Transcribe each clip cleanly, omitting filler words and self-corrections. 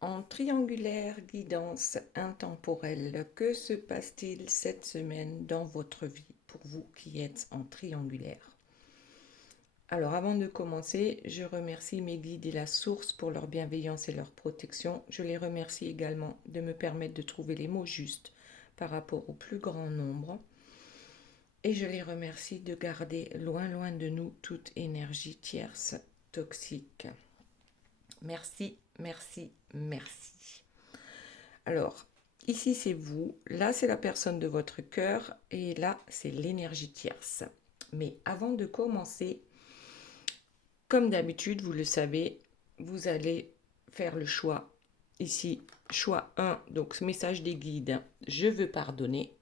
En triangulaire guidance intemporelle, que se passe-t-il cette semaine dans votre vie pour vous qui êtes en triangulaire? Alors avant de commencer, je remercie mes guides et la source pour leur bienveillance et leur protection. Je les remercie également de me permettre de trouver les mots justes par rapport au plus grand nombre. Et je les remercie de garder loin loin de nous toute énergie tierce toxique. Merci, merci, merci. Alors, ici c'est vous, là c'est la personne de votre cœur et là c'est l'énergie tierce. Mais avant de commencer, comme d'habitude, vous le savez, vous allez faire le choix. Ici, choix 1, donc message des guides, je veux pardonner.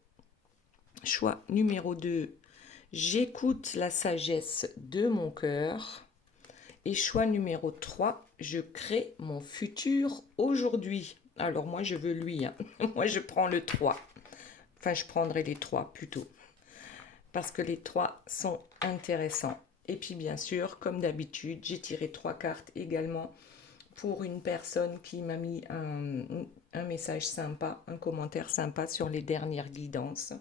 Choix numéro 2, j'écoute la sagesse de mon cœur. Et choix numéro 3, je crée mon futur aujourd'hui. Alors moi, je veux lui. Moi, je prends le 3. Enfin, je prendrai les 3 plutôt. Parce que les 3 sont intéressants. Et puis, bien sûr, comme d'habitude, j'ai tiré 3 cartes également pour une personne qui m'a mis un message sympa, un commentaire sympa sur les dernières guidances.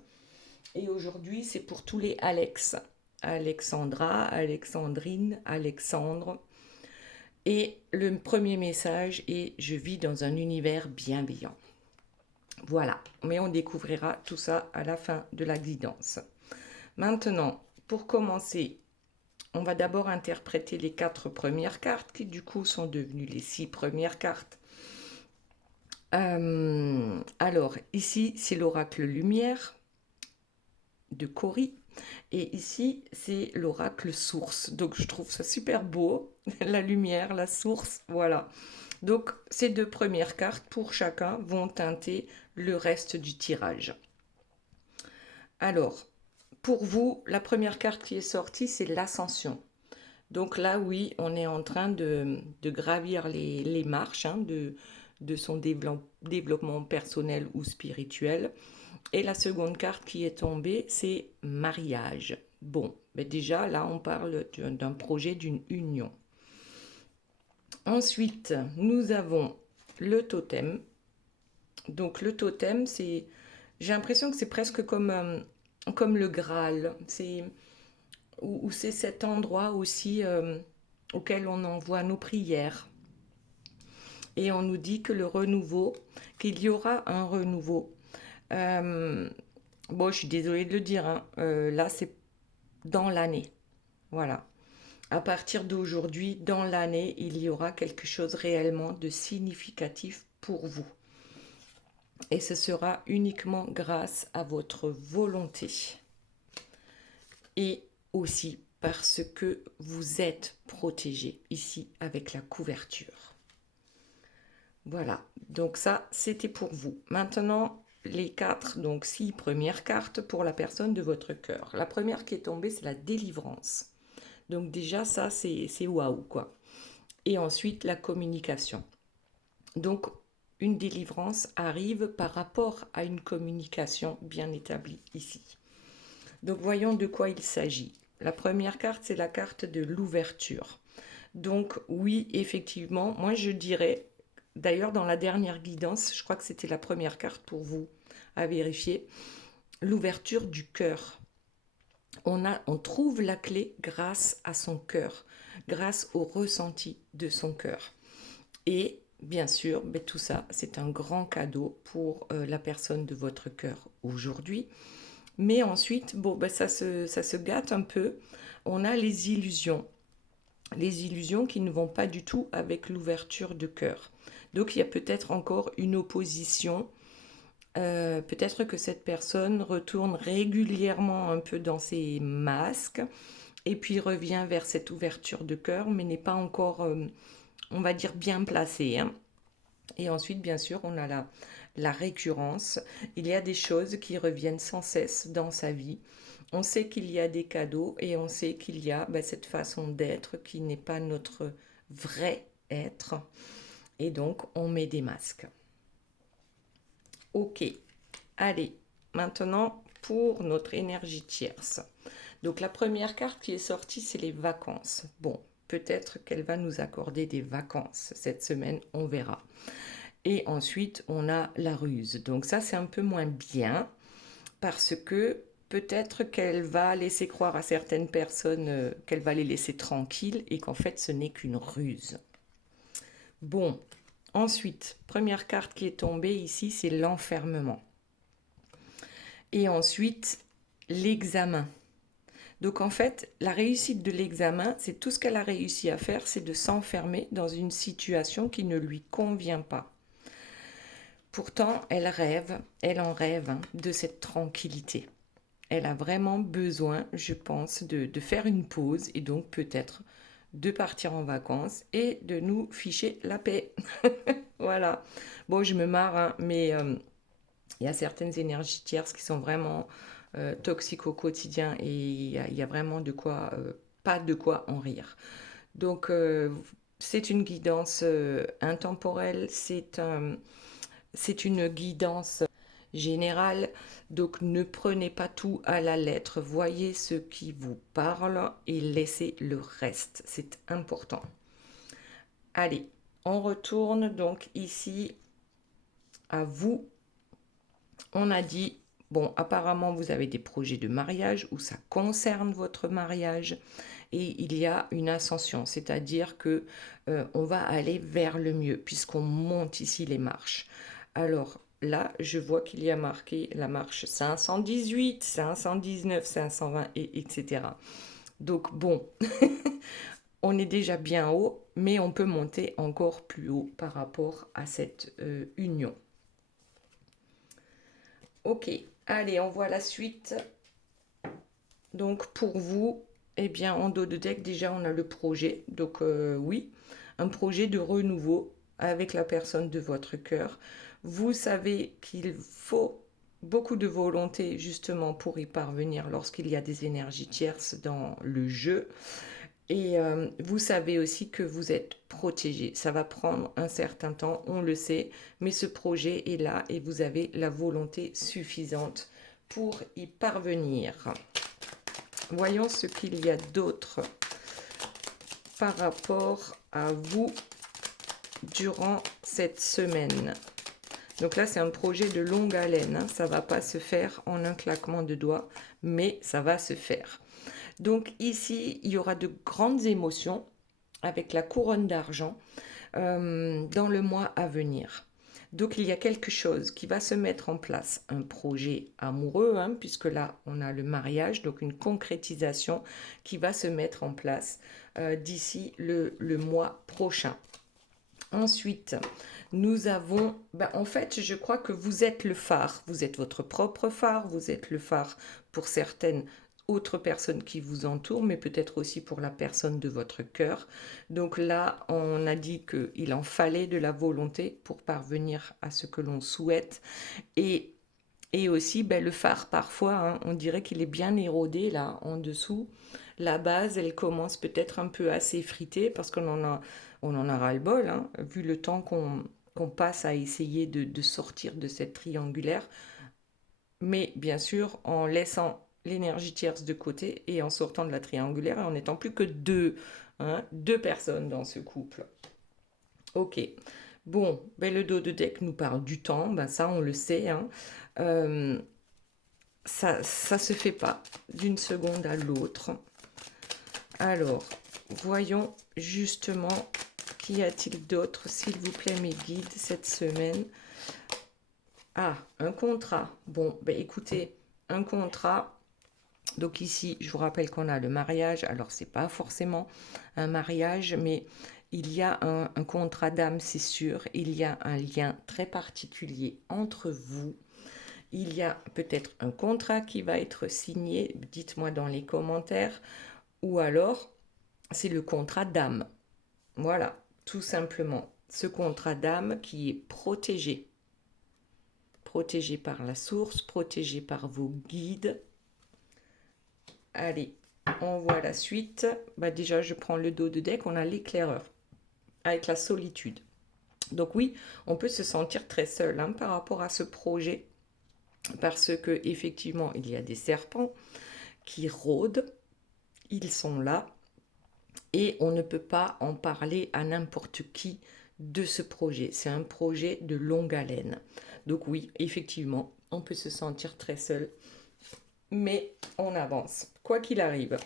Et aujourd'hui, c'est pour tous les Alex. Alexandra, Alexandrine, Alexandre. Et le premier message est je vis dans un univers bienveillant. Voilà, mais on découvrira tout ça à la fin de la guidance. Maintenant, pour commencer, on va d'abord interpréter les 4 premières cartes qui du coup sont devenues les 6 premières cartes. Alors, ici, c'est l'oracle lumière de Cori. Et ici, c'est l'oracle source. Donc, je trouve ça super beau. La lumière, la source, voilà. Donc, ces 2 premières cartes, pour chacun, vont teinter le reste du tirage. Alors, pour vous, la première carte qui est sortie, c'est l'ascension. Donc là, oui, on est en train de gravir les marches de son développement personnel ou spirituel. Et la seconde carte qui est tombée, c'est mariage. Bon, mais déjà, là, on parle d'un projet, d'une union. Ensuite, nous avons le totem. Donc le totem, c'est, j'ai l'impression que c'est presque comme le Graal. C'est où c'est cet endroit aussi auquel on envoie nos prières. Et on nous dit que le renouveau, qu'il y aura un renouveau. Euh, bon, je suis désolée de le dire, hein, là c'est dans l'année. Voilà. À partir d'aujourd'hui, dans l'année, il y aura quelque chose réellement de significatif pour vous. Et ce sera uniquement grâce à votre volonté. Et aussi parce que vous êtes protégé ici avec la couverture. Voilà, donc ça c'était pour vous. Maintenant, les 4, donc 6 premières cartes pour la personne de votre cœur. La première qui est tombée, c'est la délivrance. Donc déjà ça c'est waouh quoi. Et ensuite la communication. Donc une délivrance arrive par rapport à une communication bien établie ici. Donc voyons de quoi il s'agit. La première carte, c'est la carte de l'ouverture. Donc oui, effectivement, moi je dirais, d'ailleurs dans la dernière guidance, je crois que c'était la première carte pour vous à vérifier, l'ouverture du cœur. On trouve la clé grâce à son cœur, grâce au ressenti de son cœur. Et bien sûr, tout ça, c'est un grand cadeau pour la personne de votre cœur aujourd'hui. Mais ensuite, bon, ça se gâte un peu. On a les illusions. Les illusions qui ne vont pas du tout avec l'ouverture de cœur. Donc il y a peut-être encore une opposition. Peut-être que cette personne retourne régulièrement un peu dans ses masques et puis revient vers cette ouverture de cœur, mais n'est pas encore, on va dire, bien placée, hein. Et ensuite, bien sûr, on a la récurrence. Il y a des choses qui reviennent sans cesse dans sa vie. On sait qu'il y a des cadeaux et on sait qu'il y a cette façon d'être qui n'est pas notre vrai être. Et donc, on met des masques. Ok, allez, maintenant pour notre énergie tierce. Donc, la première carte qui est sortie, c'est les vacances. Bon, peut-être qu'elle va nous accorder des vacances cette semaine, on verra. Et ensuite, on a la ruse. Donc ça, c'est un peu moins bien parce que peut-être qu'elle va laisser croire à certaines personnes qu'elle va les laisser tranquilles et qu'en fait, ce n'est qu'une ruse. Bon, ensuite, première carte qui est tombée ici, c'est l'enfermement. Et ensuite, l'examen. Donc en fait, la réussite de l'examen, c'est tout ce qu'elle a réussi à faire, c'est de s'enfermer dans une situation qui ne lui convient pas. Pourtant, elle en rêve hein, de cette tranquillité. Elle a vraiment besoin, je pense, de faire une pause et donc peut-être de partir en vacances et de nous ficher la paix. Voilà. Bon, je me marre, hein, mais il y a certaines énergies tierces qui sont vraiment toxiques au quotidien et il y a vraiment de quoi, pas de quoi en rire. Donc, c'est une guidance intemporelle, c'est une guidance générale. Donc, ne prenez pas tout à la lettre. Voyez ce qui vous parle et laissez le reste. C'est important. Allez, on retourne donc ici à vous. On a dit, bon, apparemment, vous avez des projets de mariage où ça concerne votre mariage et il y a une ascension, c'est-à-dire que on va aller vers le mieux puisqu'on monte ici les marches. Alors là, je vois qu'il y a marqué la marche 518, 519, 520 et etc. Donc bon, on est déjà bien haut, mais on peut monter encore plus haut par rapport à cette union. Ok, allez, on voit la suite. Donc pour vous, eh bien en dos de deck, déjà on a le projet. Donc oui, un projet de renouveau avec la personne de votre cœur. Vous savez qu'il faut beaucoup de volonté justement pour y parvenir lorsqu'il y a des énergies tierces dans le jeu. Et vous savez aussi que vous êtes protégé. Ça va prendre un certain temps, on le sait, mais ce projet est là et vous avez la volonté suffisante pour y parvenir. Voyons ce qu'il y a d'autre par rapport à vous durant cette semaine. Donc là, c'est un projet de longue haleine. Hein. Ça ne va pas se faire en un claquement de doigts, mais ça va se faire. Donc ici, il y aura de grandes émotions avec la couronne d'argent dans le mois à venir. Donc il y a quelque chose qui va se mettre en place, un projet amoureux, hein, puisque là on a le mariage, donc une concrétisation qui va se mettre en place d'ici le mois prochain. Ensuite, nous avons, en fait, je crois que vous êtes le phare, vous êtes votre propre phare, vous êtes le phare pour certaines autres personnes qui vous entourent, mais peut-être aussi pour la personne de votre cœur. Donc là, on a dit qu'il en fallait de la volonté pour parvenir à ce que l'on souhaite. Et aussi, le phare, parfois, hein, on dirait qu'il est bien érodé là, en dessous. La base, elle commence peut-être un peu à s'effriter parce on en a ras-le-bol, hein, vu le temps qu'on passe à essayer de sortir de cette triangulaire. Mais bien sûr, en laissant l'énergie tierce de côté et en sortant de la triangulaire et en n'étant plus que deux, hein, deux personnes dans ce couple. Ok. Bon, le dos de deck nous parle du temps, ça on le sait. Hein. Ça se fait pas d'une seconde à l'autre. Alors, voyons justement qu'y a-t-il d'autre, s'il vous plaît, mes guides, cette semaine. Ah, un contrat. Bon, écoutez, un contrat. Donc ici, je vous rappelle qu'on a le mariage. Alors, c'est pas forcément un mariage, mais il y a un contrat d'âme, c'est sûr. Il y a un lien très particulier entre vous. Il y a peut-être un contrat qui va être signé. Dites-moi dans les commentaires. Ou alors, c'est le contrat d'âme. Voilà, tout simplement. Ce contrat d'âme qui est protégé. Protégé par la source, protégé par vos guides. Allez, on voit la suite. Déjà, je prends le dos de deck. On a l'éclaireur avec la solitude. Donc oui, on peut se sentir très seul hein, par rapport à ce projet parce que effectivement, il y a des serpents qui rôdent. Ils sont là et on ne peut pas en parler à n'importe qui de ce projet. C'est un projet de longue haleine. Donc oui, effectivement, on peut se sentir très seul, mais on avance, quoi qu'il arrive.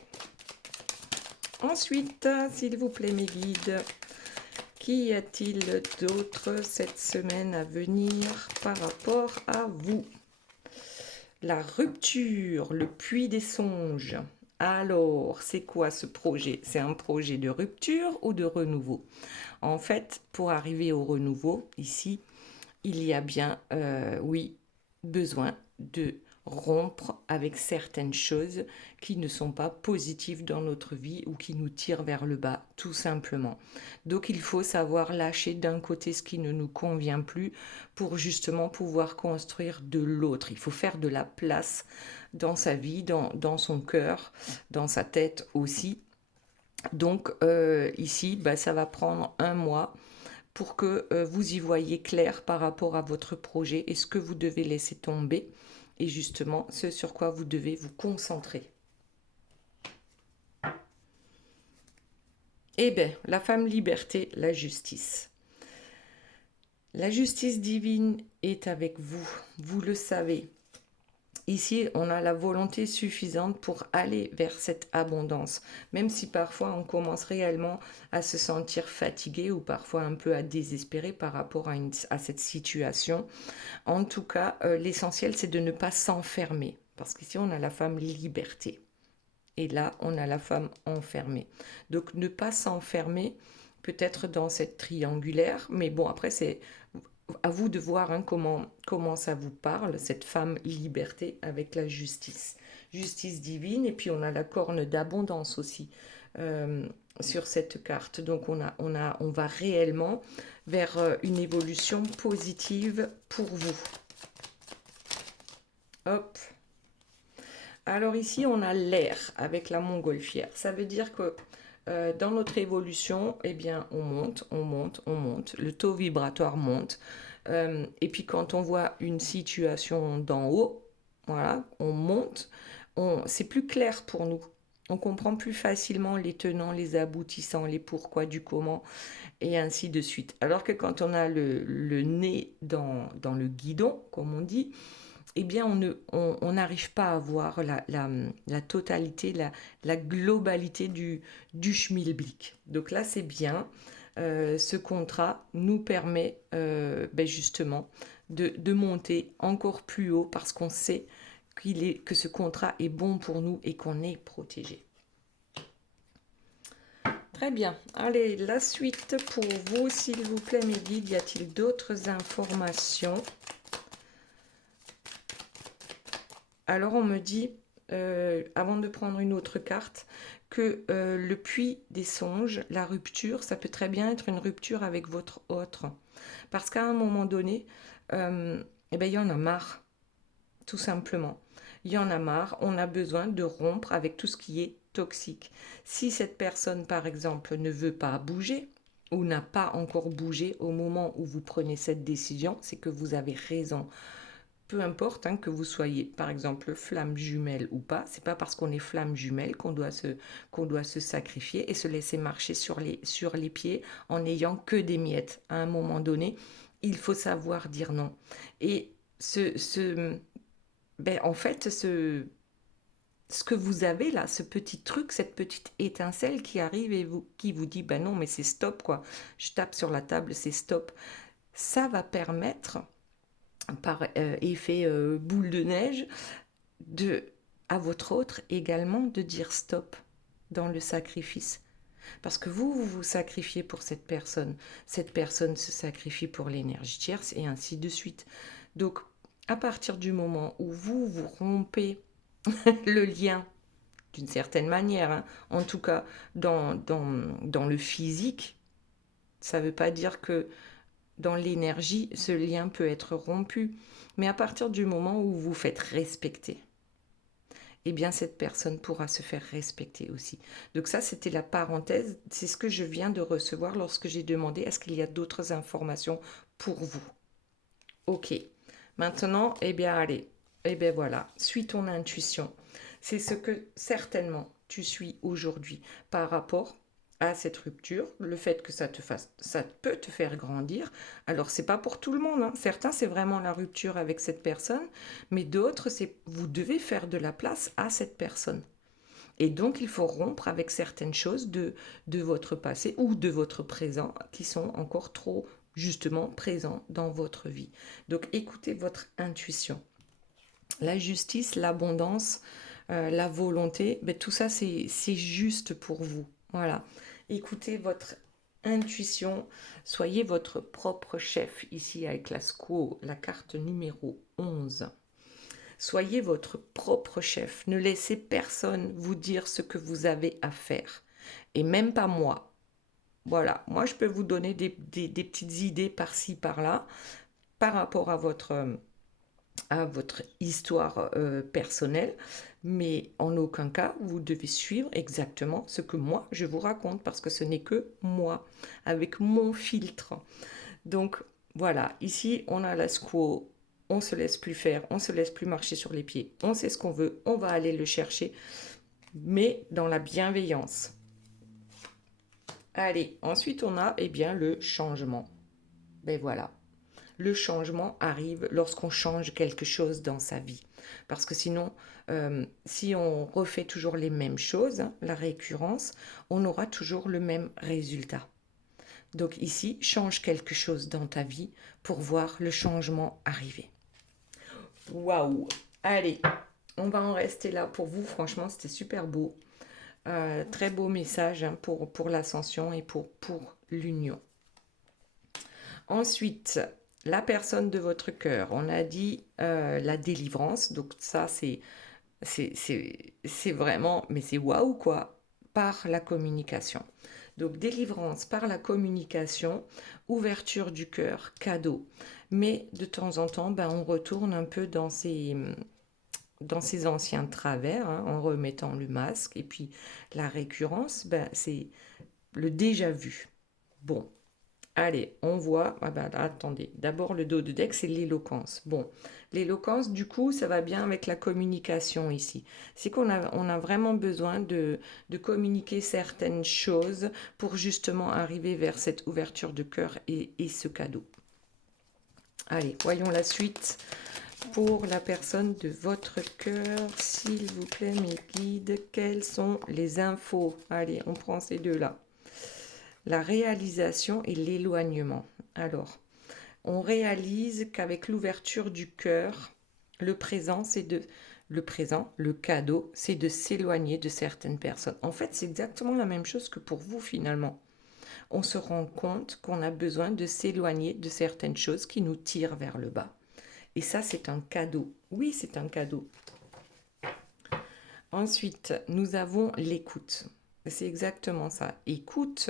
Ensuite, s'il vous plaît, mes guides, qu'y a-t-il d'autre cette semaine à venir par rapport à vous? La rupture, le puits des songes. Alors, c'est quoi ce projet? C'est un projet de rupture ou de renouveau? En fait, pour arriver au renouveau, ici, il y a bien, oui, besoin de rompre avec certaines choses qui ne sont pas positives dans notre vie ou qui nous tirent vers le bas, tout simplement. Donc il faut savoir lâcher d'un côté ce qui ne nous convient plus pour justement pouvoir construire de l'autre. Il faut faire de la place dans sa vie, dans son cœur, dans sa tête aussi. Donc ici, bah, ça va prendre un mois pour que vous y voyez clair par rapport à votre projet et ce que vous devez laisser tomber et justement ce sur quoi vous devez vous concentrer. Eh bien, la femme liberté, la justice. La justice divine est avec vous, vous le savez. Ici, on a la volonté suffisante pour aller vers cette abondance, même si parfois on commence réellement à se sentir fatigué ou parfois un peu à désespérer par rapport à cette situation. En tout cas, l'essentiel, c'est de ne pas s'enfermer, parce qu'ici, on a la femme liberté. Et là, on a la femme enfermée. Donc, ne pas s'enfermer, peut-être dans cette triangulaire, mais bon, après, c'est à vous de voir hein, comment ça vous parle, cette femme liberté avec la justice. Justice divine, et puis on a la corne d'abondance aussi sur cette carte. Donc on va réellement vers une évolution positive pour vous. Hop. Alors ici, on a l'air avec la montgolfière. Ça veut dire que dans notre évolution, eh bien, on monte, on monte, on monte. Le taux vibratoire monte. Et puis quand on voit une situation d'en haut, voilà, on monte, c'est plus clair pour nous. On comprend plus facilement les tenants, les aboutissants, les pourquoi, du comment, et ainsi de suite. Alors que quand on a le nez dans le guidon, comme on dit, eh bien, on n'arrive pas à voir la totalité, la globalité du schmilblick. Donc là, c'est bien. Ce contrat nous permet ben justement de monter encore plus haut parce qu'on sait que ce contrat est bon pour nous et qu'on est protégé. Très bien. Allez, la suite pour vous, s'il vous plaît, mes guides. Y a-t-il d'autres informations? Alors on me dit, avant de prendre une autre carte, que le puits des songes, la rupture, ça peut très bien être une rupture avec votre autre. Parce qu'à un moment donné, eh ben, il y en a marre, tout simplement. Il y en a marre, on a besoin de rompre avec tout ce qui est toxique. Si cette personne, par exemple, ne veut pas bouger, ou n'a pas encore bougé au moment où vous prenez cette décision, c'est que vous avez raison. Peu importe hein, que vous soyez, par exemple, flamme jumelle ou pas, c'est pas parce qu'on est flamme jumelle qu'on doit se sacrifier et se laisser marcher sur les pieds en n'ayant que des miettes. À un moment donné, il faut savoir dire non. Et en fait, ce que vous avez là, ce petit truc, cette petite étincelle qui arrive et qui vous dit, ben non, mais c'est stop, quoi. Je tape sur la table, c'est stop. Ça va permettre par effet boule de neige, à votre autre également de dire stop dans le sacrifice. Parce que vous vous sacrifiez pour cette personne se sacrifie pour l'énergie tierce et ainsi de suite. Donc, à partir du moment où vous rompez le lien, d'une certaine manière, hein, en tout cas dans le physique, ça ne veut pas dire que dans l'énergie, ce lien peut être rompu. Mais à partir du moment où vous vous faites respecter, eh bien cette personne pourra se faire respecter aussi. Donc ça, c'était la parenthèse. C'est ce que je viens de recevoir lorsque j'ai demandé est-ce qu'il y a d'autres informations pour vous. Ok. Maintenant, eh bien allez. Eh bien voilà, suis ton intuition. C'est ce que certainement tu suis aujourd'hui par rapport à cette rupture, le fait que ça peut te faire grandir. Alors, c'est pas pour tout le monde, hein. Certains, c'est vraiment la rupture avec cette personne, mais d'autres, c'est vous devez faire de la place à cette personne. Et donc, il faut rompre avec certaines choses de votre passé ou de votre présent qui sont encore trop, justement, présents dans votre vie. Donc, écoutez votre intuition. La justice, l'abondance, la volonté, ben, tout ça, c'est juste pour vous. Voilà. Écoutez votre intuition, soyez votre propre chef ici avec la SQO, la carte numéro 11. Soyez votre propre chef. Ne laissez personne vous dire ce que vous avez à faire. Et même pas moi. Voilà, moi je peux vous donner des petites idées par-ci, par-là, par rapport à votre histoire personnelle, mais en aucun cas vous devez suivre exactement ce que moi je vous raconte, parce que ce n'est que moi, avec mon filtre. Donc voilà, ici on a la squaw, on se laisse plus faire, on se laisse plus marcher sur les pieds, on sait ce qu'on veut, on va aller le chercher, mais dans la bienveillance. Allez, ensuite on a bien le changement. Ben voilà, le changement arrive lorsqu'on change quelque chose dans sa vie. Parce que sinon, si on refait toujours les mêmes choses, hein, la récurrence, on aura toujours le même résultat. Donc ici, change quelque chose dans ta vie pour voir le changement arriver. Waouh! Allez, on va en rester là pour vous. Franchement, c'était super beau. Très beau message, hein, pour l'ascension et pour l'union. Ensuite, la personne de votre cœur. On a dit la délivrance. Donc ça, c'est vraiment, mais c'est waouh quoi, par la communication. Donc délivrance par la communication, ouverture du cœur, cadeau. Mais de temps en temps, ben, on retourne un peu dans ces anciens travers, hein, en remettant le masque. Et puis la récurrence, ben, c'est le déjà vu. Bon, allez, on voit. Ah ben, attendez, d'abord le dos de deck, c'est l'éloquence. Bon, l'éloquence, du coup, ça va bien avec la communication ici. C'est qu'on a vraiment besoin de communiquer certaines choses pour justement arriver vers cette ouverture de cœur et ce cadeau. Allez, voyons la suite pour la personne de votre cœur. S'il vous plaît, mes guides, quelles sont les infos? Allez, on prend ces deux-là. La réalisation et l'éloignement. Alors, on réalise qu'avec l'ouverture du cœur, le présent, le cadeau, c'est de s'éloigner de certaines personnes. En fait, c'est exactement la même chose que pour vous finalement. On se rend compte qu'on a besoin de s'éloigner de certaines choses qui nous tirent vers le bas. Et ça, c'est un cadeau. Oui, c'est un cadeau. Ensuite, nous avons l'écoute. C'est exactement ça. Écoute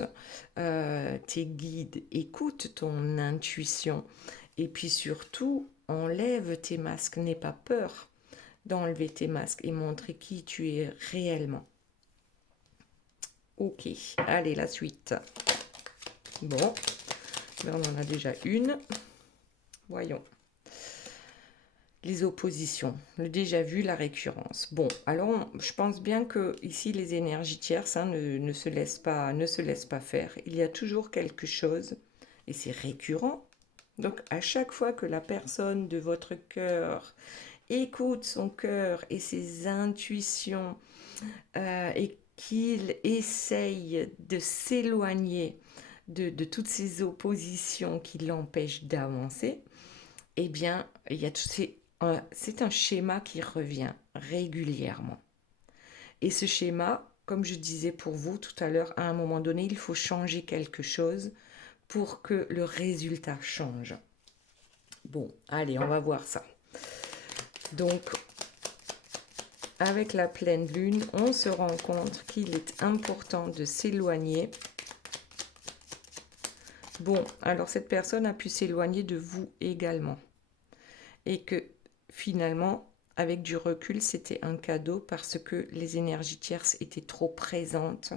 tes guides, écoute ton intuition. Et puis surtout, enlève tes masques. N'aie pas peur d'enlever tes masques et montrer qui tu es réellement. Ok, allez, la suite. Bon, là on en a déjà une. Voyons. Les oppositions, le déjà vu, la récurrence. Bon, alors je pense bien que ici les énergies tierces, hein, ne se laissent pas faire. Il y a toujours quelque chose et c'est récurrent. Donc à chaque fois que la personne de votre cœur écoute son cœur et ses intuitions et qu'il essaye de s'éloigner de toutes ces oppositions qui l'empêchent d'avancer, eh bien, il y a c'est un schéma qui revient régulièrement. Et ce schéma, comme je disais pour vous tout à l'heure, à un moment donné, il faut changer quelque chose pour que le résultat change. Bon, allez, on va voir ça. Donc, avec la pleine lune, on se rend compte qu'il est important de s'éloigner. Bon, alors cette personne a pu s'éloigner de vous également. Et que finalement, avec du recul, c'était un cadeau parce que les énergies tierces étaient trop présentes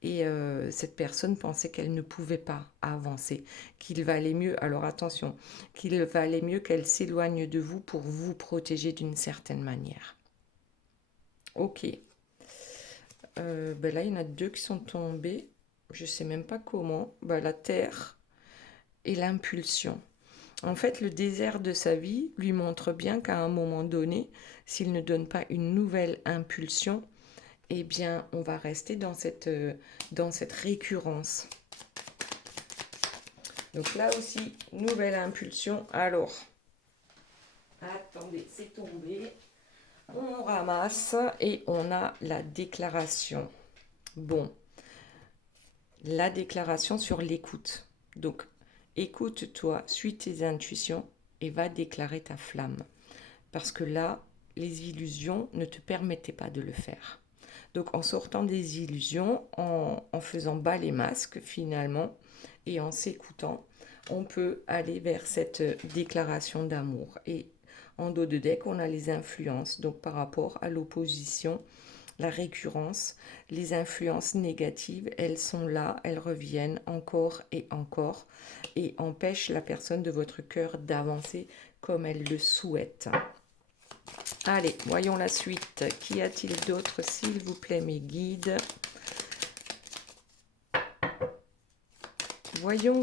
et cette personne pensait qu'elle ne pouvait pas avancer, qu'il valait mieux, alors attention, qu'il valait mieux qu'elle s'éloigne de vous pour vous protéger d'une certaine manière. Ok. Ben là, il y en a deux qui sont tombés. je ne sais même pas comment, bah, la terre et l'impulsion. En fait, le désert de sa vie lui montre bien qu'à un moment donné, s'il ne donne pas une nouvelle impulsion, eh bien, on va rester dans cette récurrence. Donc là aussi, nouvelle impulsion. Alors, attendez, c'est tombé. On ramasse et on a la déclaration. Bon, la déclaration sur l'écoute. Donc, écoute-toi, suis tes intuitions et va déclarer ta flamme. Parce que là, les illusions ne te permettaient pas de le faire. Donc, en sortant des illusions, en faisant bas les masques finalement, et en s'écoutant, on peut aller vers cette déclaration d'amour. Et en dos de deck, on a les influences. Donc, par rapport à l'opposition, la récurrence, les influences négatives, elles sont là, elles reviennent encore et empêchent la personne de votre cœur d'avancer comme elle le souhaite. Allez, voyons la suite. Qu'y a-t-il d'autre, s'il vous plaît, mes guides? Voyons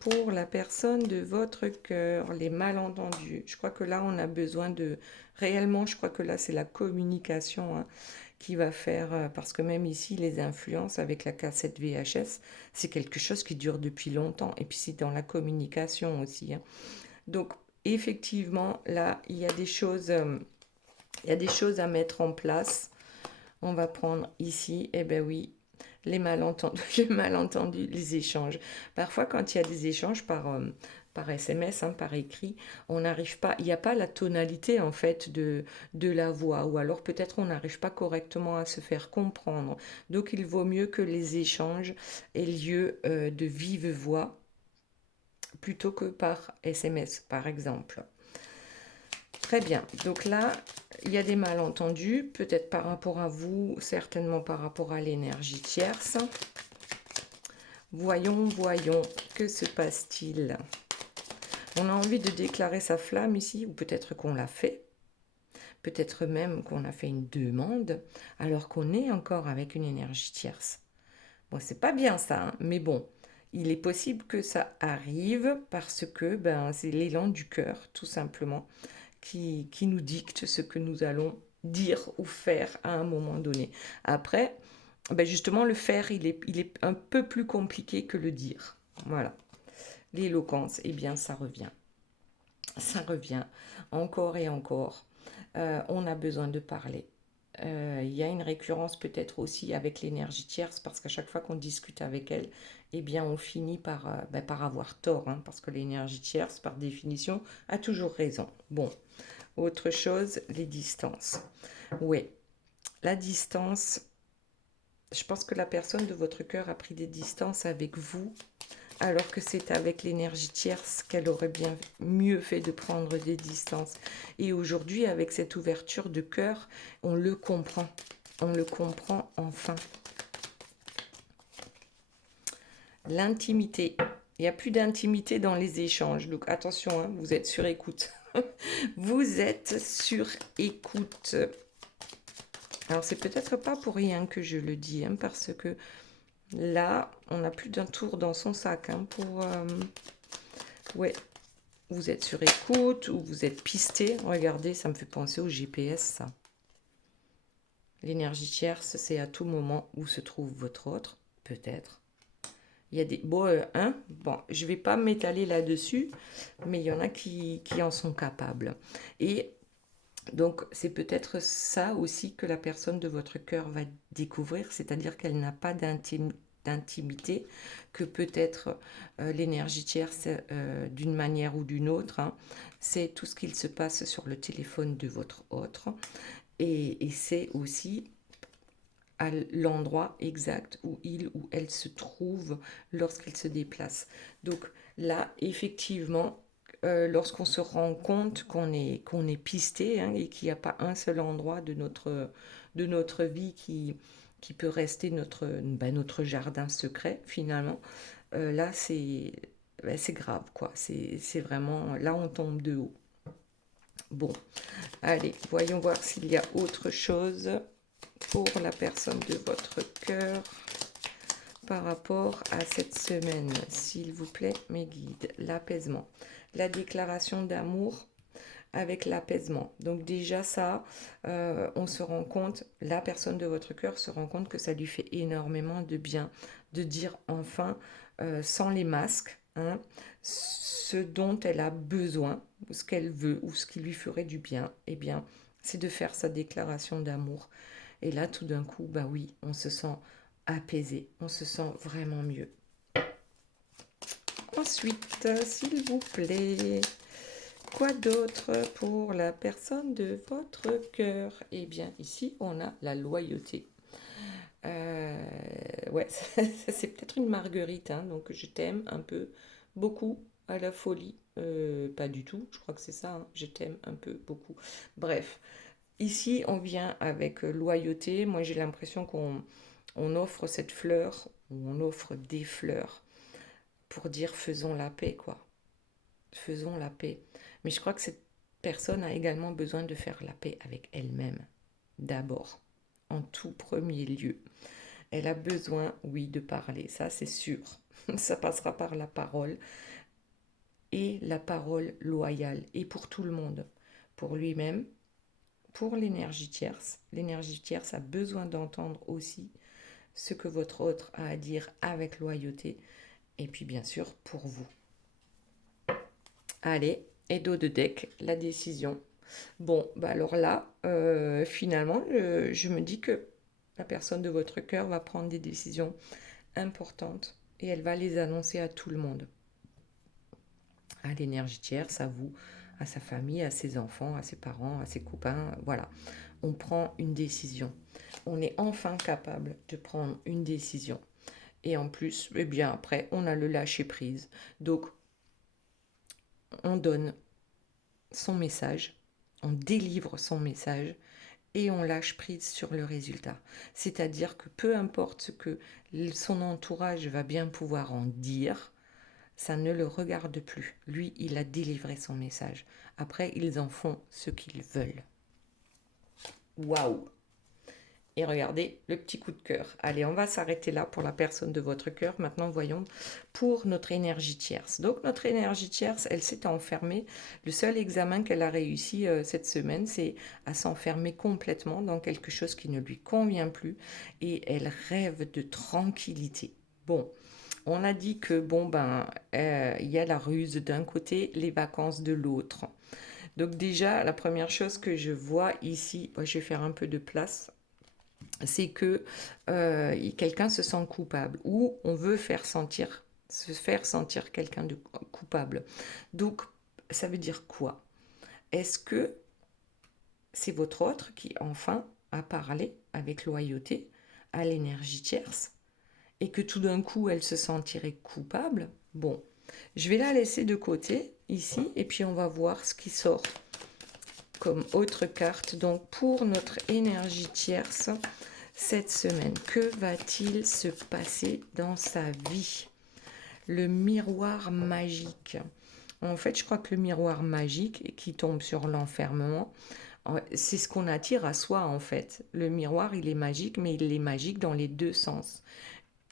pour la personne de votre cœur, les malentendus. Je crois que là, on a besoin de... Réellement, je crois que là, c'est la communication hein, qui va faire... Parce que même ici, les influences avec la cassette VHS, c'est quelque chose qui dure depuis longtemps. Et puis, c'est dans la communication aussi. Hein. Donc, effectivement, là, il y a des choses... il y a des choses à mettre en place. On va prendre ici, eh bien oui, les malentendus, les échanges. Parfois, quand il y a des échanges par SMS, hein, par écrit, on n'arrive pas, il n'y a pas la tonalité en fait de la voix, ou alors peut-être on n'arrive pas correctement à se faire comprendre. Donc il vaut mieux que les échanges aient lieu de vive voix plutôt que par SMS, par exemple. Très bien, donc là, il y a des malentendus, peut-être par rapport à vous, certainement par rapport à l'énergie tierce. Voyons, que se passe-t-il? On a envie de déclarer sa flamme ici, ou peut-être qu'on l'a fait. Peut-être même qu'on a fait une demande, alors qu'on est encore avec une énergie tierce. Bon, c'est pas bien ça, hein, mais bon, il est possible que ça arrive parce que c'est l'élan du cœur, tout simplement, qui nous dicte ce que nous allons dire ou faire à un moment donné. Après, justement, le faire, il est un peu plus compliqué que le dire. Voilà. L'éloquence, eh bien, ça revient. Ça revient encore et encore. On a besoin de parler. Il y a une récurrence peut-être aussi avec l'énergie tierce parce qu'à chaque fois qu'on discute avec elle, eh bien on finit par avoir tort hein, parce que l'énergie tierce, par définition, a toujours raison. Bon, autre chose, les distances. Oui, la distance, je pense que la personne de votre cœur a pris des distances avec vous alors que c'est avec l'énergie tierce qu'elle aurait bien mieux fait de prendre des distances. Et aujourd'hui, avec cette ouverture de cœur, on le comprend. On le comprend enfin. L'intimité. Il n'y a plus d'intimité dans les échanges. Donc attention, hein, vous êtes sur écoute. Vous êtes sur écoute. Alors c'est peut-être pas pour rien que je le dis, hein, parce que là, on a plus d'un tour dans son sac hein, pour... ouais, vous êtes sur écoute ou vous êtes pisté. Regardez, ça me fait penser au GPS, ça. L'énergie tierce, c'est à tout moment où se trouve votre autre, peut-être. Il y a des... Bon, je vais pas m'étaler là-dessus, mais il y en a qui en sont capables. Et donc, c'est peut-être ça aussi que la personne de votre cœur va découvrir, c'est-à-dire qu'elle n'a pas d'intimité, que peut-être l'énergie tierce, d'une manière ou d'une autre, hein, c'est tout ce qu'il se passe sur le téléphone de votre autre, et c'est aussi à l'endroit exact où il ou elle se trouve lorsqu'il se déplace. Donc là, effectivement, lorsqu'on se rend compte qu'on est pisté hein, et qu'il n'y a pas un seul endroit de notre vie qui peut rester notre jardin secret, finalement, là, c'est grave, quoi. C'est vraiment... Là, on tombe de haut. Bon, allez, voyons voir s'il y a autre chose pour la personne de votre cœur. par rapport à cette semaine, s'il vous plaît, mes guides. L'apaisement. La déclaration d'amour avec l'apaisement. Donc déjà ça, on se rend compte, la personne de votre cœur se rend compte que ça lui fait énormément de bien de dire enfin, sans les masques, hein, ce dont elle a besoin, ou ce qu'elle veut, ou ce qui lui ferait du bien. Eh bien, c'est de faire sa déclaration d'amour. Et là, tout d'un coup, bah oui, on se sent apaisé, on se sent vraiment mieux. Ensuite, s'il vous plaît, quoi d'autre pour la personne de votre cœur? Eh bien, ici, on a la loyauté. Ouais, c'est peut-être une marguerite, hein, donc je t'aime un peu, beaucoup, à la folie. Pas du tout, je crois que c'est ça, hein, je t'aime un peu, beaucoup. Bref, ici, on vient avec loyauté. Moi, j'ai l'impression qu'on offre cette fleur, ou on offre des fleurs, pour dire faisons la paix, quoi. Faisons la paix. Mais je crois que cette personne a également besoin de faire la paix avec elle-même, d'abord, en tout premier lieu. Elle a besoin, oui, de parler, ça c'est sûr. Ça passera par la parole, et la parole loyale, et pour tout le monde, pour lui-même, pour l'énergie tierce. L'énergie tierce a besoin d'entendre aussi ce que votre autre a à dire avec loyauté, et puis bien sûr pour vous. Allez, et dos de deck, la décision. Bon, bah alors là, finalement, je me dis que la personne de votre cœur va prendre des décisions importantes et elle va les annoncer à tout le monde. À l'énergie tierce, à vous, à sa famille, à ses enfants, à ses parents, à ses copains, voilà. On prend une décision. On est enfin capable de prendre une décision. Et en plus, eh bien après, on a le lâcher prise. Donc, on donne son message, on délivre son message et on lâche prise sur le résultat. C'est-à-dire que peu importe ce que son entourage va bien pouvoir en dire, ça ne le regarde plus. Lui, il a délivré son message. Après, ils en font ce qu'ils veulent. Waouh! Et regardez le petit coup de cœur. Allez, on va s'arrêter là pour la personne de votre cœur. Maintenant, voyons pour notre énergie tierce. Donc, notre énergie tierce, elle s'est enfermée. Le seul examen qu'elle a réussi cette semaine, c'est à s'enfermer complètement dans quelque chose qui ne lui convient plus. Et elle rêve de tranquillité. Bon, on a dit que, bon, il y a la ruse d'un côté, les vacances de l'autre. Donc déjà, la première chose que je vois ici, je vais faire un peu de place, c'est que quelqu'un se sent coupable ou on veut se faire sentir quelqu'un de coupable. Donc, ça veut dire quoi? Est-ce que c'est votre autre qui, enfin, a parlé avec loyauté à l'énergie tierce et que tout d'un coup, elle se sentirait coupable? Bon, je vais la laisser de côté ici et puis on va voir ce qui sort comme autre carte. Donc, pour notre énergie tierce, cette semaine, que va-t-il se passer dans sa vie? Le miroir magique. En fait, je crois que le miroir magique qui tombe sur l'enfermement, c'est ce qu'on attire à soi en fait. Le miroir, il est magique, mais il est magique dans les deux sens,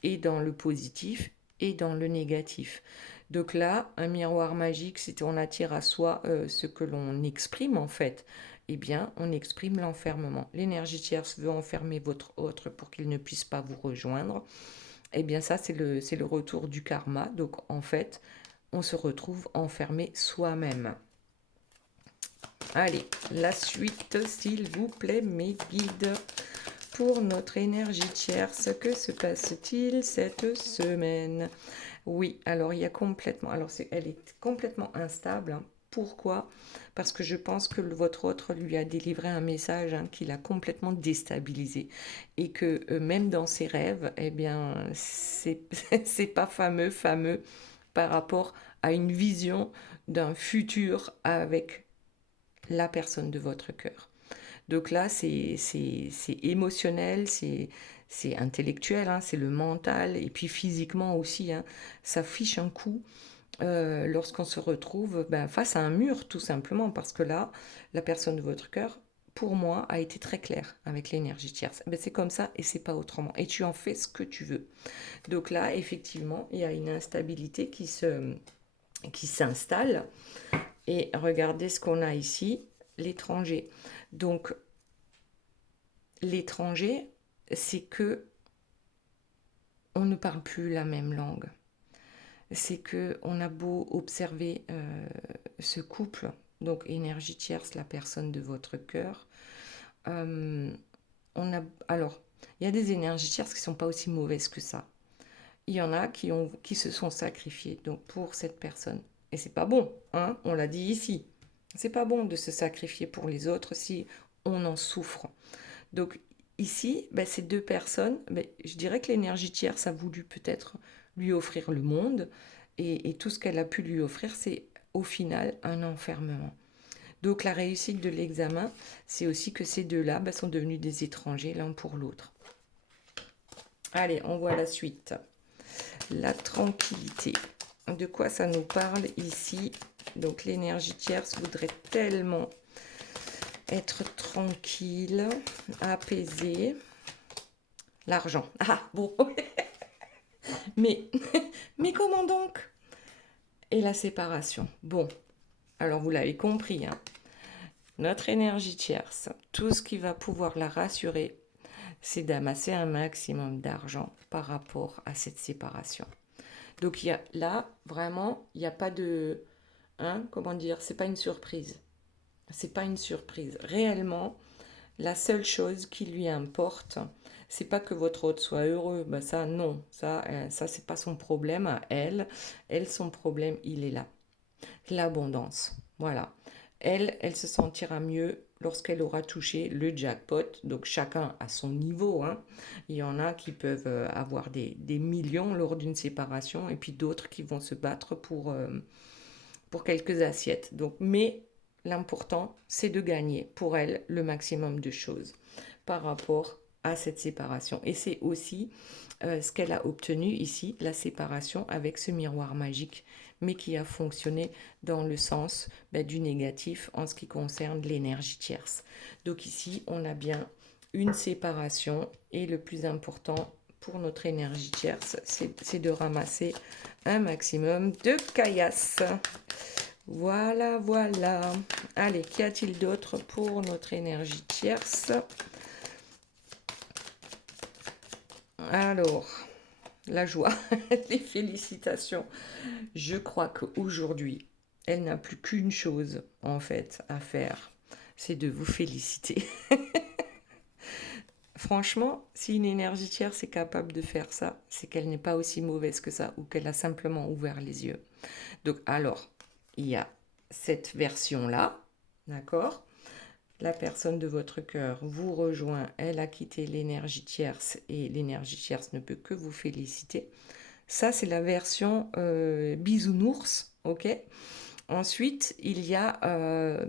et dans le positif et dans le négatif. Donc là, un miroir magique, c'est on attire à soi ce que l'on exprime en fait. Eh bien, on exprime l'enfermement. L'énergie tierce veut enfermer votre autre pour qu'il ne puisse pas vous rejoindre. Eh bien, ça, c'est le retour du karma. Donc, en fait, on se retrouve enfermé soi-même. Allez, la suite, s'il vous plaît, mes guides. Pour notre énergie tierce, que se passe-t-il cette semaine? Oui, alors il y a complètement... Alors, elle est complètement instable, hein. Pourquoi? Parce que je pense que votre autre lui a délivré un message qui l'a complètement déstabilisé. Et que même dans ses rêves, eh bien, c'est pas fameux par rapport à une vision d'un futur avec la personne de votre cœur. Donc là, c'est émotionnel, c'est intellectuel, hein, c'est le mental, et puis physiquement aussi. Hein, ça fiche un coup lorsqu'on se retrouve face à un mur, tout simplement, parce que là, la personne de votre cœur pour moi, a été très clair avec l'énergie tierce. Ben, c'est comme ça et c'est pas autrement. Et tu en fais ce que tu veux. Donc là, effectivement, il y a une instabilité qui s'installe. Et regardez ce qu'on a ici, l'étranger. Donc, l'étranger, c'est que on ne parle plus la même langue. C'est que on a beau observer ce couple, donc énergie tierce, la personne de votre cœur. euh, alors, il y a des énergies tierces qui ne sont pas aussi mauvaises que ça. Il y en a qui se sont sacrifiés donc pour cette personne. Et c'est pas bon, hein, on l'a dit ici. C'est pas bon de se sacrifier pour les autres si on en souffre. Donc ici, ben, ces deux personnes, ben, je dirais que l'énergie tierce a voulu peut-être lui offrir le monde et tout ce qu'elle a pu lui offrir, c'est au final un enfermement. Donc la réussite de l'examen, c'est aussi que ces deux-là ben, sont devenus des étrangers l'un pour l'autre. Allez, on voit la suite. La tranquillité. De quoi ça nous parle ici? Donc l'énergie tierce voudrait tellement être tranquille, apaisée. L'argent. Ah, bon. mais, mais comment donc? Et la séparation. Bon, alors vous l'avez compris, hein. Notre énergie tierce, tout ce qui va pouvoir la rassurer, c'est d'amasser un maximum d'argent par rapport à cette séparation. Donc il y a, là, vraiment, il n'y a pas de... Hein, comment dire? C'est pas une surprise. C'est pas une surprise. Réellement, la seule chose qui lui importe, c'est pas que votre hôte soit heureux. Ben ça, non. Ça c'est pas son problème à elle. Elle, son problème, il est là. L'abondance. Voilà. Elle se sentira mieux lorsqu'elle aura touché le jackpot. Donc chacun à son niveau, hein. Il y en a qui peuvent avoir des millions lors d'une séparation et puis d'autres qui vont se battre pour quelques assiettes. Donc, mais l'important, c'est de gagner pour elle le maximum de choses par rapport à cette séparation. Et c'est aussi ce qu'elle a obtenu ici, la séparation avec ce miroir magique, mais qui a fonctionné dans le sens du négatif en ce qui concerne l'énergie tierce. Donc ici, on a bien une séparation et le plus important pour notre énergie tierce, c'est de ramasser un maximum de caillasses. Voilà, voilà. Allez, qu'y a-t-il d'autre pour notre énergie tierce? Alors, la joie, les félicitations. Je crois qu'aujourd'hui, elle n'a plus qu'une chose, en fait, à faire. C'est de vous féliciter. Franchement, si une énergie tierce est capable de faire ça, c'est qu'elle n'est pas aussi mauvaise que ça ou qu'elle a simplement ouvert les yeux. Donc, alors, il y a cette version-là, d'accord? La personne de votre cœur vous rejoint, elle a quitté l'énergie tierce et l'énergie tierce ne peut que vous féliciter. Ça, c'est la version bisounours, ok? Ensuite, il y a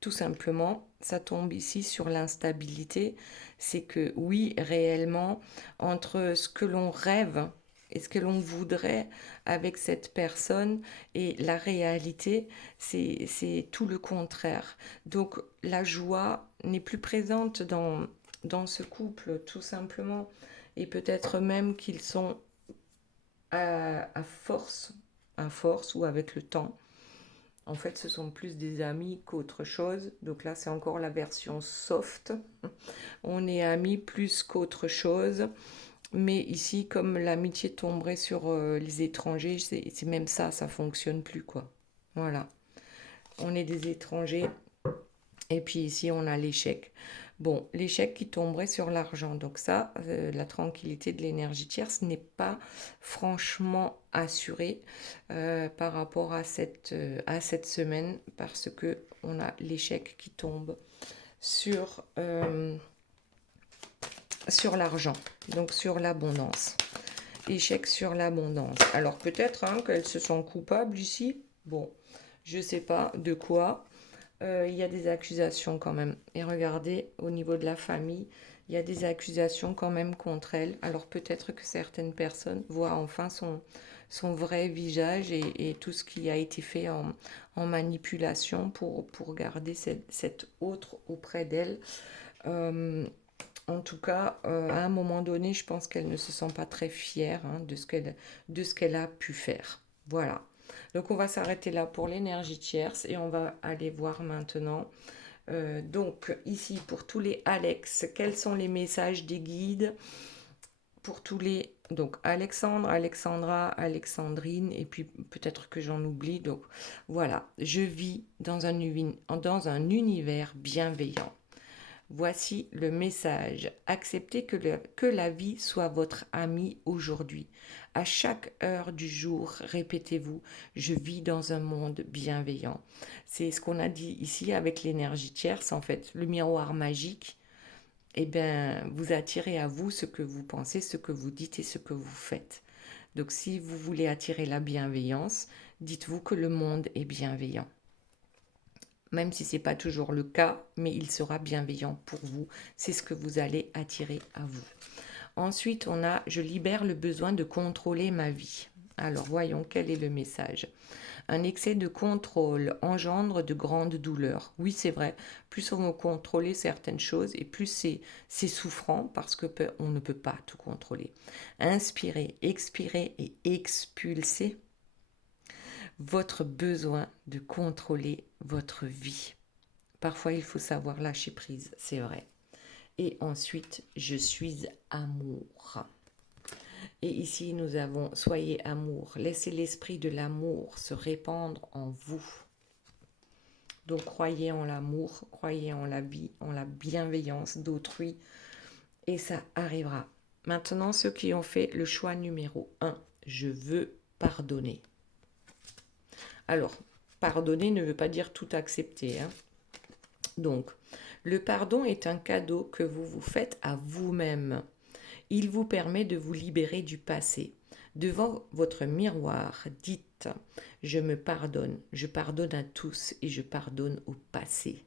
tout simplement, ça tombe ici sur l'instabilité. C'est que oui, réellement, entre ce que l'on rêve et ce que l'on voudrait avec cette personne et la réalité, c'est tout le contraire. Donc la joie n'est plus présente dans ce couple, tout simplement. Et peut-être même qu'ils sont à force ou avec le temps. En fait, ce sont plus des amis qu'autre chose. Donc là, c'est encore la version soft. On est amis plus qu'autre chose. Mais ici, comme l'amitié tomberait sur les étrangers, c'est même ça, ça fonctionne plus, quoi. Voilà. On est des étrangers. Et puis ici, on a l'échec. Bon, l'échec qui tomberait sur l'argent. Donc ça, la tranquillité de l'énergie tierce n'est pas franchement assurée par rapport à cette semaine parce que on a l'échec qui tombe sur, sur l'argent, donc sur l'abondance. Échec sur l'abondance. Alors peut-être hein, qu'elles se sont coupables ici. Bon, je sais pas de quoi. Il y a des accusations quand même. Et regardez, au niveau de la famille, il y a des accusations quand même contre elle. Alors peut-être que certaines personnes voient enfin son vrai visage et tout ce qui a été fait en manipulation pour garder cette autre auprès d'elle. Euh, En tout cas, à un moment donné, je pense qu'elle ne se sent pas très fière hein, de ce qu'elle a pu faire. Voilà. Donc on va s'arrêter là pour l'énergie tierce et on va aller voir maintenant. Donc ici, pour tous les Alex, quels sont les messages des guides pour tous les... Donc Alexandre, Alexandra, Alexandrine, et puis peut-être que j'en oublie. Donc voilà, je vis dans dans un univers bienveillant. Voici le message. Acceptez que la vie soit votre amie aujourd'hui. À chaque heure du jour, répétez-vous, je vis dans un monde bienveillant. C'est ce qu'on a dit ici avec l'énergie tierce, en fait, le miroir magique. Eh bien, vous attirez à vous ce que vous pensez, ce que vous dites et ce que vous faites. Donc, si vous voulez attirer la bienveillance, dites-vous que le monde est bienveillant. Même si ce n'est pas toujours le cas, mais il sera bienveillant pour vous. C'est ce que vous allez attirer à vous. Ensuite, on a « Je libère le besoin de contrôler ma vie ». Alors, voyons quel est le message. Un excès de contrôle engendre de grandes douleurs. Oui, c'est vrai. Plus on veut contrôler certaines choses et plus c'est souffrant parce qu'on ne peut pas tout contrôler. Inspirez, expirez et expulsez votre besoin de contrôler votre vie. Parfois, il faut savoir lâcher prise, c'est vrai. Et ensuite, je suis amour. Et ici, nous avons soyez amour. Laissez l'esprit de l'amour se répandre en vous. Donc, croyez en l'amour, croyez en la vie, en la bienveillance d'autrui. Et ça arrivera. Maintenant, ceux qui ont fait le choix numéro 1, je veux pardonner. Alors, pardonner ne veut pas dire tout accepter. Hein. Donc, le pardon est un cadeau que vous vous faites à vous-même. Il vous permet de vous libérer du passé. Devant votre miroir, dites « Je me pardonne, je pardonne à tous et je pardonne au passé ».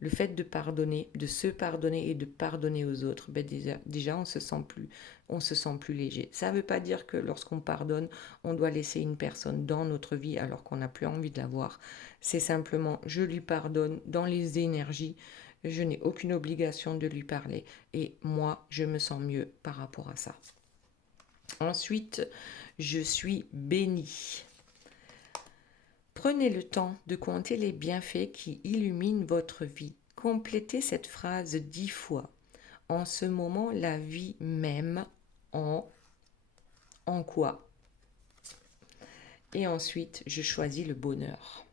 Le fait de pardonner, de se pardonner et de pardonner aux autres, ben déjà on se sent plus léger. Ça ne veut pas dire que lorsqu'on pardonne, on doit laisser une personne dans notre vie alors qu'on n'a plus envie de la voir. C'est simplement je lui pardonne dans les énergies. Je n'ai aucune obligation de lui parler et moi je me sens mieux par rapport à ça. Ensuite, je suis bénie. Prenez le temps de compter les bienfaits qui illuminent votre vie. Complétez cette phrase 10 fois. En ce moment, la vie m'aime en quoi? Et ensuite, je choisis le bonheur.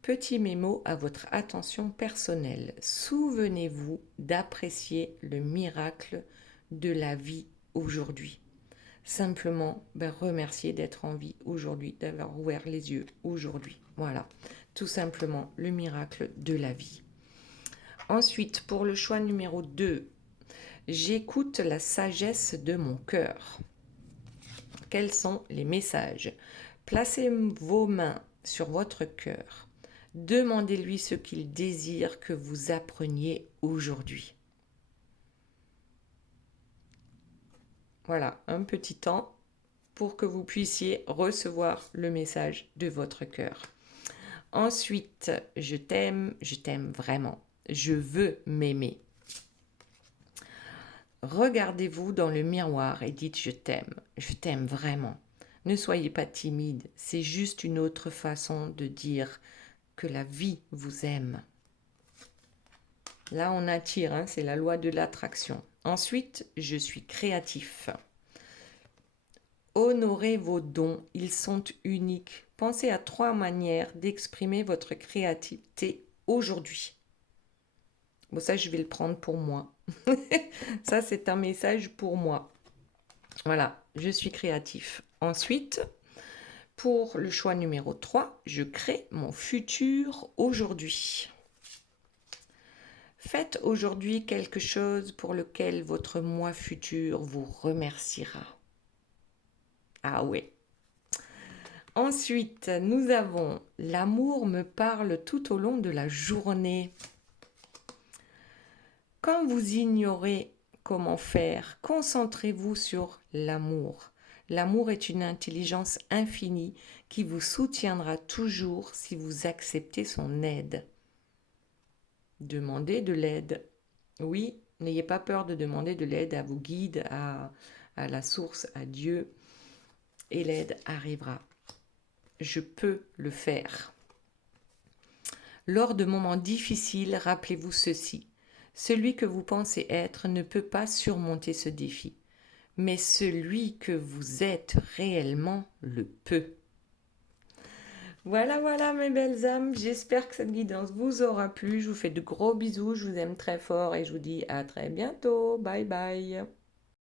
Petit mémo à votre attention personnelle. Souvenez-vous d'apprécier le miracle de la vie aujourd'hui. Simplement remercier d'être en vie aujourd'hui, d'avoir ouvert les yeux aujourd'hui. Voilà, tout simplement le miracle de la vie. Ensuite, pour le choix numéro 2, j'écoute la sagesse de mon cœur. Quels sont les messages? Placez vos mains sur votre cœur. Demandez-lui ce qu'il désire que vous appreniez aujourd'hui. Voilà, un petit temps pour que vous puissiez recevoir le message de votre cœur. Ensuite, je t'aime vraiment. Je veux m'aimer. Regardez-vous dans le miroir et dites je t'aime vraiment. Ne soyez pas timide, c'est juste une autre façon de dire que la vie vous aime. Là, on attire, hein, c'est la loi de l'attraction. Ensuite, je suis créatif. Honorez vos dons, ils sont uniques. Pensez à 3 manières d'exprimer votre créativité aujourd'hui. Bon, ça, je vais le prendre pour moi. Ça, c'est un message pour moi. Voilà, je suis créatif. Ensuite, pour le choix numéro 3, je crée mon futur aujourd'hui. Faites aujourd'hui quelque chose pour lequel votre moi futur vous remerciera. Ah oui. Ensuite, nous avons « L'amour me parle tout au long de la journée ». Quand vous ignorez comment faire. Concentrez-vous sur l'amour. L'amour est une intelligence infinie qui vous soutiendra toujours si vous acceptez son aide. Demandez de l'aide. Oui, n'ayez pas peur de demander de l'aide à vos guides, à la source, à Dieu, et l'aide arrivera. Je peux le faire. Lors de moments difficiles, rappelez-vous ceci. Celui que vous pensez être ne peut pas surmonter ce défi, mais celui que vous êtes réellement le peut. Voilà, voilà mes belles âmes, j'espère que cette guidance vous aura plu. Je vous fais de gros bisous, je vous aime très fort et je vous dis à très bientôt. Bye bye.